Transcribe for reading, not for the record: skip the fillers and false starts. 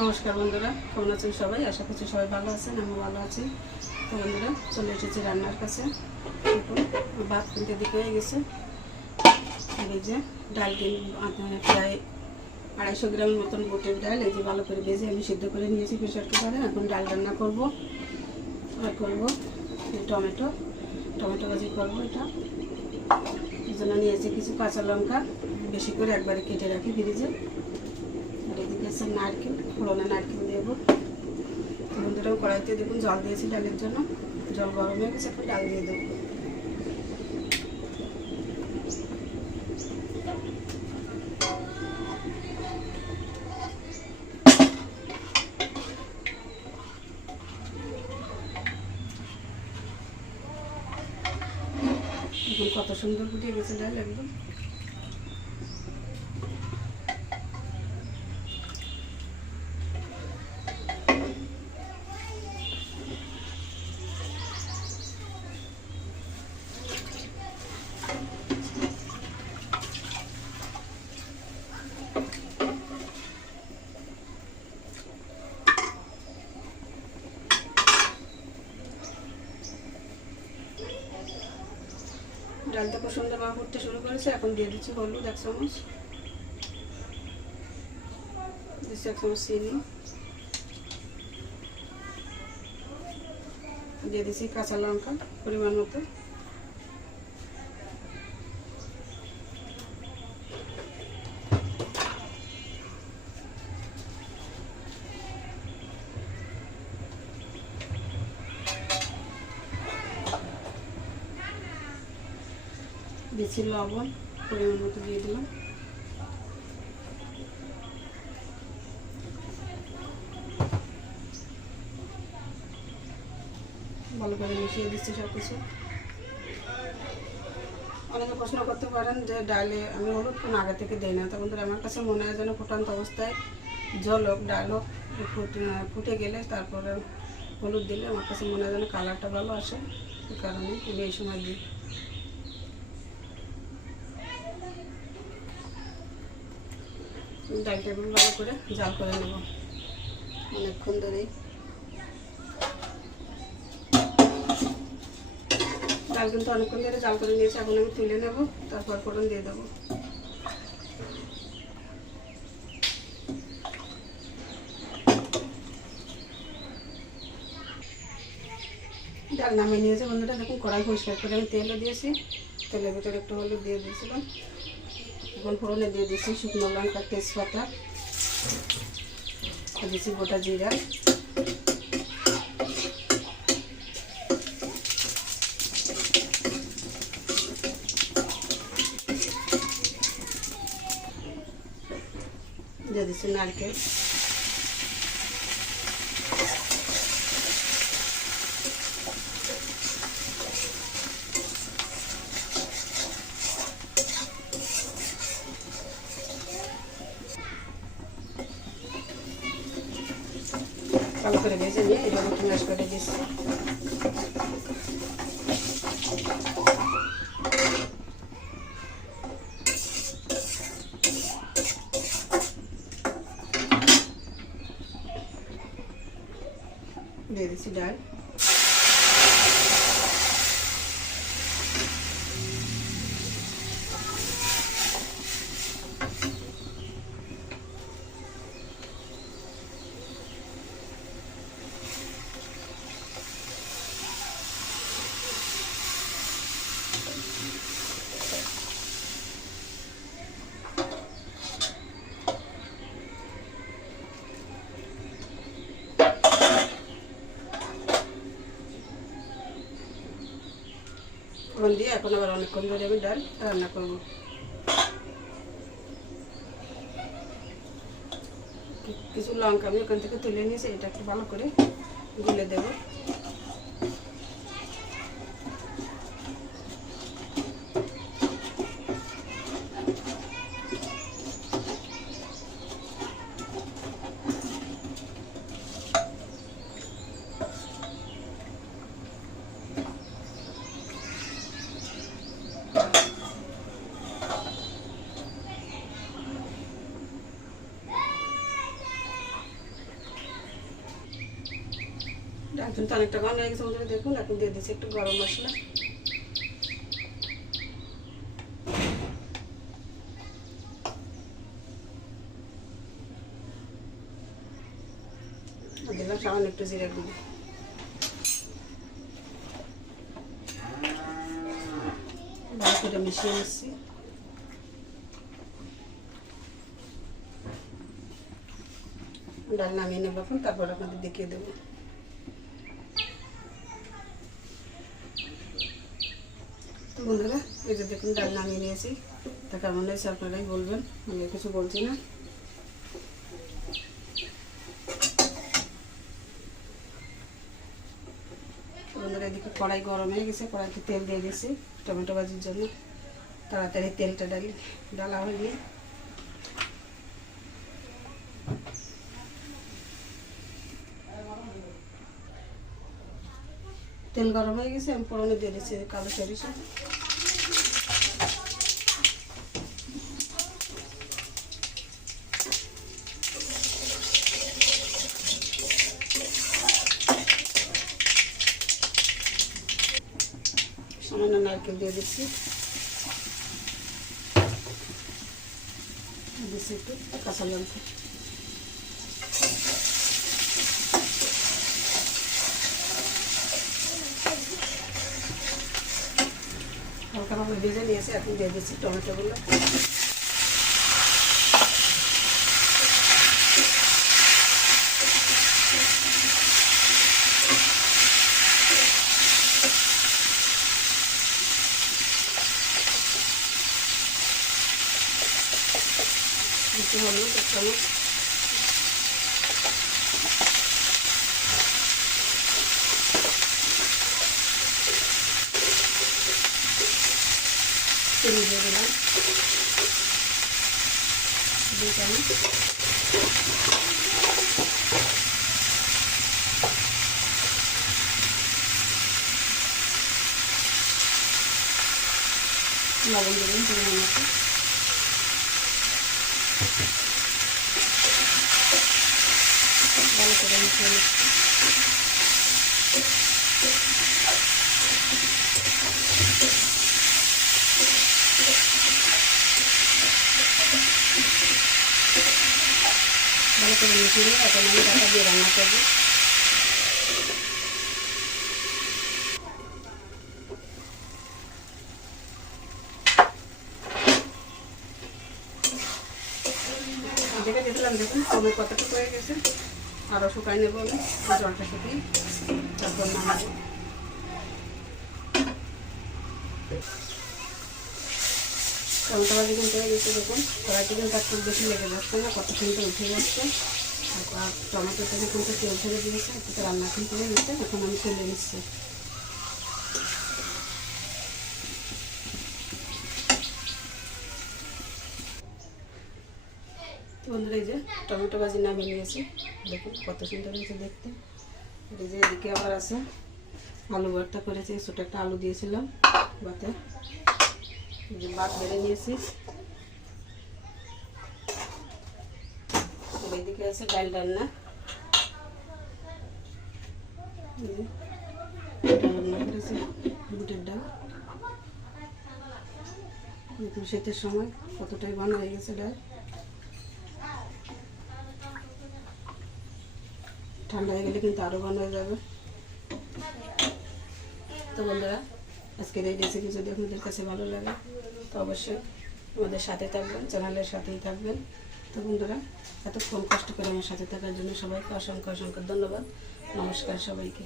নমস্কার বন্ধুরা, কেমন আছেন সবাই? আশা করছি সবাই ভালো আছেন, আমি ভালো আছি। তো বন্ধুরা, চলে এসেছি রান্নার কাছে। দেখুন, ভাত কিনতে দিকে হয়ে গেছে। আর এই যে ডাল প্রায় 250 গ্রামের মতন বুটের ডাল এই যে ভালো করে ভেজে আমি সিদ্ধ করে নিয়েছি প্রেশার কুকারে। এখন ডাল রান্না করব। আর করবো টমেটো ভাজি করবো। এটা এই জন্য নিয়েছি কিছু কাঁচা লঙ্কা, বেশি করে একবারে কেটে রাখি ফ্রিজে। আর এদিকে আছে নারকেল, ফোড়নে নারকেল দেবো। বন্ধুরা, কড়াইতে দেখুন জল দিয়েছি ডালের জন্য। জল গরম হয়ে গেছে, একটু ডাল দিয়ে দেবো। এখন কত সুন্দর ফুটিয়ে গেছে ডাল একদম। ডালটা খুব সুন্দরভাবে ফুটতে শুরু করেছে। এখন দিয়ে দিচ্ছি হলুদ 1 চামচ, দিচ্ছি 1 চামচ চিনি, দিয়ে দিচ্ছি কাঁচা লঙ্কা পরিমাণ মতো, দিচ্ছি লবণ পরিমাণ মতো দিয়ে দিলাম। ভালো করে মিশিয়ে দিচ্ছি সব কিছু। অনেকে প্রশ্ন করতে পারেন যে ডালে আমি হলুদ কেন আগে থেকে দিই না। তখন ধরে আমার কাছে মনে হয় যেন ফুটান্ত অবস্থায় জল হোক ডাল হোক ফুটে গেলে তারপরে হলুদ দিলে আমার কাছে মনে হয় যেন কালারটা ভালো আসে। এই কারণে আমি এই সময় দিই। ডালটা এগুলো ভালো করে জাল করে নেব অনেকক্ষণ ধরেই। ডাল কিন্তু অনেকক্ষণ ধরে জাল করে নিয়েছি। এখন আমি তুলে নেব, তারপর ফোড়ন দিয়ে দেবো। ডাল নামিয়ে নিয়েছে বন্ধুরা। দেখুন, কড়াই পরিষ্কার করে আমি তেলও দিয়েছি। তেলের ভিতরে একটু হলুদ দিয়ে দিয়েছিলাম। এখন ফোড়নে দিয়ে দিচ্ছি শুকনো লঙ্কা, তেজপাতা, দিচ্ছি গোটা জিরা, দিয়ে দিচ্ছি নারকেল, ভালো করে ভেজে নিয়ে এভাবে একটু ম্যাশ করে দিচ্ছি। দিয়ে দিচ্ছি ডাল। ফোড়ন দিয়ে এখন আবার অনেকক্ষণ ধরে আমি ডাল রান্না করব। কিছু লঙ্কা আমি ওখান থেকে তুলে নিয়েছি, এটা একটু ভালো করে গুলে দেবো। এখন তো অনেকটা গরম হয়ে গেছে বন্ধুরা, দেখুন এখন দিয়ে দিচ্ছি একটু গরম মশলা। দিলাম সামান্য একটু জিরা গুঁড়ো। ভালো করে মিশিয়ে নিচ্ছি। ডাল নামিয়ে নেব এখন, তারপর আপনাদের দেখিয়ে দেবো। তো বন্ধুরা এই যে দেখুন ডাল নামিয়ে নিয়েছি, তা কেমন হয়েছে আপনারাই বলবেন, আমি আর কিছু বলছি না। বন্ধুরা এদিকে কড়াই গরম হয়ে গেছে, কড়াইতে তেল দিয়ে দিয়েছি টমেটো ভাজির জন্য। তাড়াতাড়ি তেলটা ডালা হয়নি। তেল গরম হয়ে গেছে, আমি ফোড়নে দিয়ে দিচ্ছি কালো সরিষা। সামান্য নারকেল দিয়ে দিচ্ছি, একটু কাঁচা লঙ্কা। হালকাভাবে ভেজে নিয়েছি, এখন দিয়ে দিচ্ছি টমেটোগুলো। একটু হলুদ, এক চামচ। চিনি দিয়ে দিলাম 2 চামচ। লবণ দেবেন পরিমাণ মতো। ভালো করে মিশিয়ে নিচ্ছি। ভালো করে মিশিয়ে নিয়ে এখন আমি ঢাকা দিয়ে রান্না করবো। দেখে দিলাম, দেখুন কমে কতটুকু হয়ে গেছে। আরও শুকাই নেবো আমি, জলটা শুকিয়ে তারপর নামাবো। টমেটো ভাজি কিন্তু হয়ে গেছে, দেখুন কড়াইটি কিন্তু একটু বেশি লেগে যাচ্ছে না, কত সুন্দর উঠে যাচ্ছে। আর টমেটো থেকে কিন্তু তেল ছেড়ে দিয়েছে, একটু রান্না কিন্তু হয়ে গেছে। এখন আমি তুলে নিচ্ছি। বন্ধুরা এই যে টমেটো ভাজি নামিয়ে নিয়েছি, দেখুন কত সুন্দর হয়েছে দেখতে। এই যে এদিকে আবার আছে আলু ভর্তা করেছি, ছোটো একটা আলু দিয়েছিলাম ভাতে। যে ভাত বেড়ে নিয়েছি। এদিকে আছে ডাল রান্না, রান্না করেছি বুটের ডাল। দেখুন শীতের সময় কতটাই ঘন হয়ে গেছে ডাল। ঠান্ডা হয়ে গেলে কিন্তু আরও ঘন হয়ে যাবে। তো বন্ধুরা আজকের এই রেসিপি যদি আপনাদের কাছে ভালো লাগে তো অবশ্যই আমাদের সাথে থাকবেন, চ্যানেলের সাথেই থাকবেন। তো বন্ধুরা এতক্ষণ কষ্ট করে আমার সাথে থাকার জন্য সবাইকে অসংখ্য অসংখ্য ধন্যবাদ। নমস্কার সবাইকে।